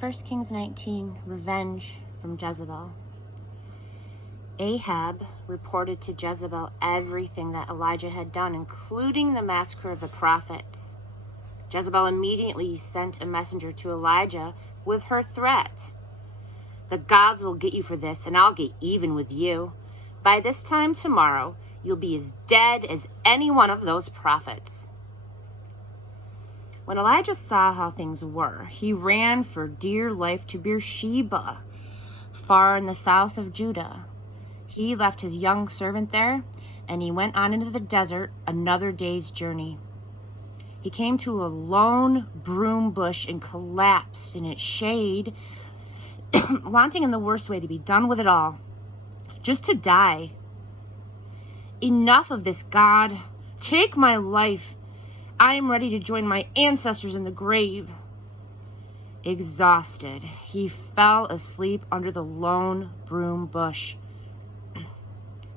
1 Kings 19, Revenge from Jezebel. Ahab reported to Jezebel everything that Elijah had done, including the massacre of the prophets. Jezebel immediately sent a messenger to Elijah with her threat. "The gods will get you for this, and I'll get even with you. By this time tomorrow, you'll be as dead as any one of those prophets." When Elijah saw how things were, he ran for dear life to Beersheba, far in the south of Judah. He left his young servant there, and he went on into the desert another day's journey. He came to a lone broom bush and collapsed in its shade, wanting in the worst way to be done with it all, just to die. "Enough of this, God. Take my life. I am ready to join my ancestors in the grave." Exhausted, he fell asleep under the lone broom bush.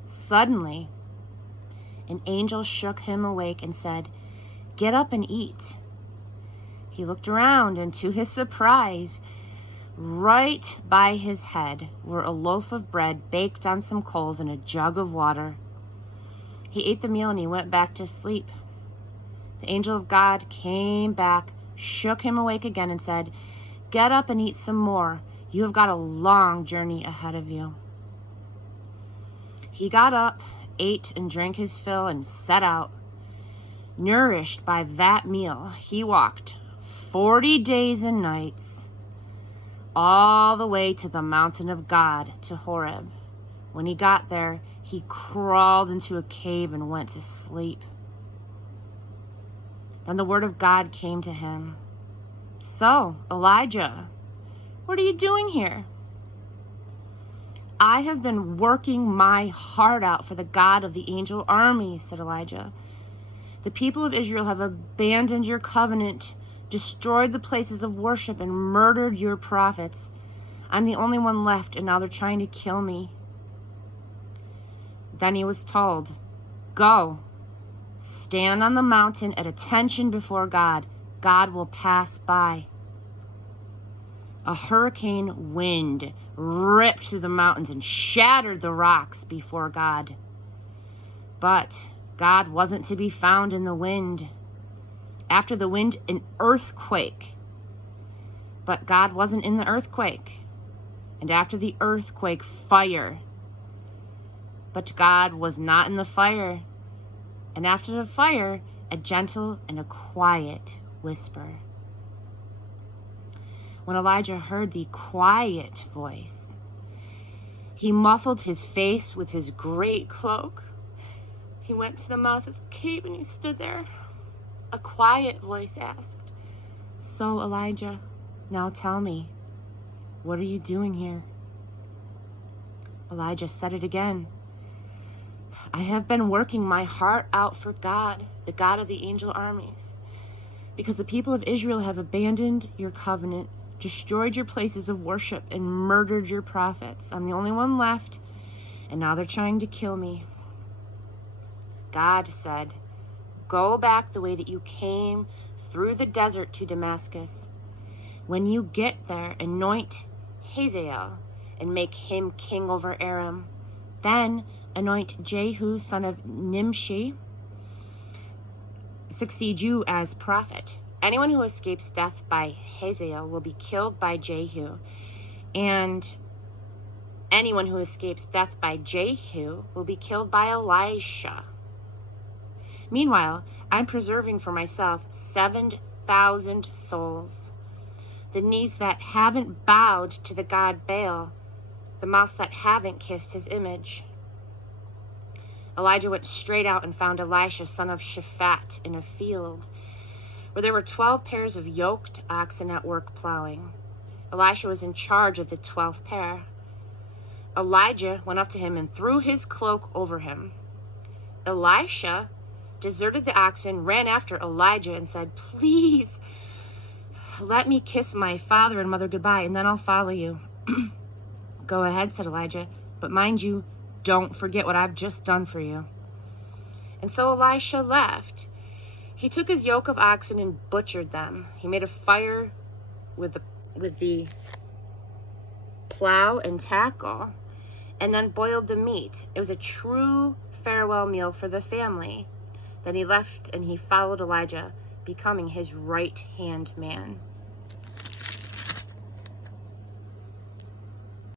Suddenly, an angel shook him awake and said, "Get up and eat." He looked around, and to his surprise, right by his head were a loaf of bread baked on some coals and a jug of water. He ate the meal and he went back to sleep. The angel of God came back, shook him awake again, and said, "Get up and eat some more. You have got a long journey ahead of you." He got up, ate and drank his fill, and set out. Nourished by that meal, he walked 40 days and nights, all the way to the mountain of God, to Horeb. When he got there, he crawled into a cave and went to sleep. Then the word of God came to him. "So, Elijah, what are you doing here?" "I have been working my heart out for the God of the angel armies," said Elijah. "The people of Israel have abandoned your covenant, destroyed the places of worship, and murdered your prophets. I'm the only one left, and now they're trying to kill me." Then he was told, "Go, stand on the mountain at attention before God. God will pass by." A hurricane wind ripped through the mountains and shattered the rocks before God. But God wasn't to be found in the wind. After the wind, an earthquake. But God wasn't in the earthquake. And after the earthquake, fire. But God was not in the fire. And after the fire, a gentle and a quiet whisper. When Elijah heard the quiet voice, he muffled his face with his great cloak. He went to the mouth of the cave and he stood there. A quiet voice asked, "So, Elijah, now tell me, what are you doing here?" Elijah said it again. "I have been working my heart out for God, the God of the angel armies, because the people of Israel have abandoned your covenant, destroyed your places of worship, and murdered your prophets. I'm the only one left, and now they're trying to kill me." God said, "Go back the way that you came through the desert to Damascus. When you get there, anoint Hazael and make him king over Aram. Then anoint Jehu, son of Nimshi, succeed you as prophet. Anyone who escapes death by Hazael will be killed by Jehu, and anyone who escapes death by Jehu will be killed by Elisha. Meanwhile, I'm preserving for myself 7,000 souls, the knees that haven't bowed to the god Baal, the mouths that haven't kissed his image." Elijah went straight out and found Elisha, son of Shaphat, in a field where there were 12 pairs of yoked oxen at work plowing. Elisha was in charge of the 12th pair. Elijah went up to him and threw his cloak over him. Elisha deserted the oxen, ran after Elijah, and said, "Please, let me kiss my father and mother goodbye, and then I'll follow you." "Go ahead," said Elijah, "but mind you, don't forget what I've just done for you." And so Elisha left. He took his yoke of oxen and butchered them. He made a fire with the with the plow and tackle, and then boiled the meat. It was a true farewell meal for the family. Then he left and he followed Elijah, becoming his right-hand man.